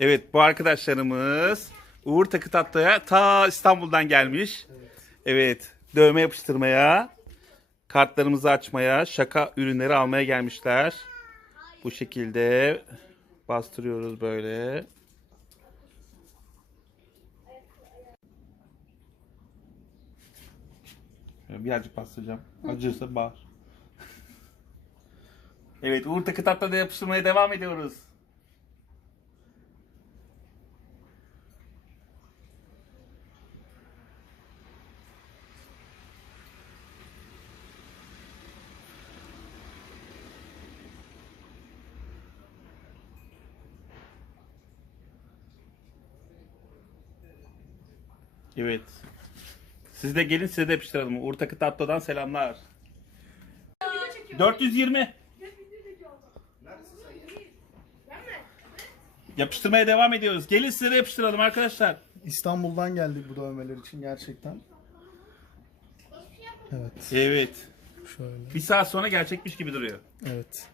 Evet bu arkadaşlarımız Uğur Takı Tatlı'ya ta İstanbul'dan gelmiş. Evet dövme yapıştırmaya, kartlarımızı açmaya, şaka ürünleri almaya gelmişler. Bu şekilde bastırıyoruz böyle. Birazcık bastıracağım. Acırsa bağır. Evet Uğur Takı Tatlı'da yapıştırmaya devam ediyoruz. Evet. Siz de gelin size de yapıştıralım. Uğur Takı Tatlı'dan selamlar. 420. Yapıştırmaya devam ediyoruz. Gelin size de yapıştıralım arkadaşlar. İstanbul'dan geldik bu dövmeler için gerçekten. Evet. Evet. Şöyle. Bir saat sonra gerçekmiş gibi duruyor. Evet.